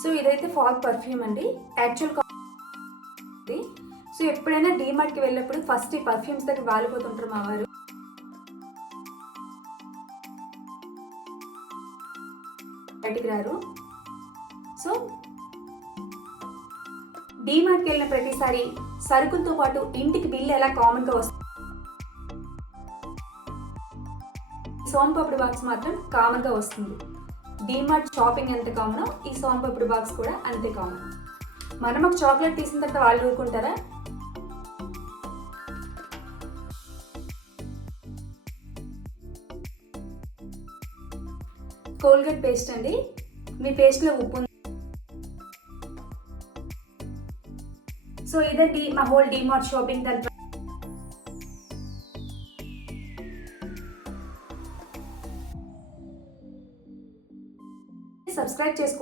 సో ఇదైతే fog perfume అండి. Actual so ఎప్పుడైనా డీమార్ట్కి వెళ్ళినప్పుడు ఫస్ట్ ఈ పర్ఫ్యూమ్స్ దగ్గర వాలిపోతుంటారు మా వారు. బయటికి రారు. సో డీమార్ట్కి వెళ్ళిన ప్రతిసారి సరుకులతో పాటు ఇంటికి బిల్లు ఎలా కామన్గా వస్తుంది, సోంపాపిడి బాక్స్ మాత్రం కామన్గా వస్తుంది. డీమార్ట్ షాపింగ్ ఎంత కామనో ఈ సోంపాపిడి బాక్స్ కూడా అంతే కామన్. మనం ఒక చాక్లెట్ తీసిన తర్వాత వాళ్ళు ఊరుకుంటారా? కోల్గేట్ పేస్ట్ అండి. మీ పేస్ట్లో ఉప్పు ఉంది. సో ఇదండి మా హోల్ డీమార్ట్ షాపింగ్. దాని సబ్స్క్రైబ్ చేసుకోండి.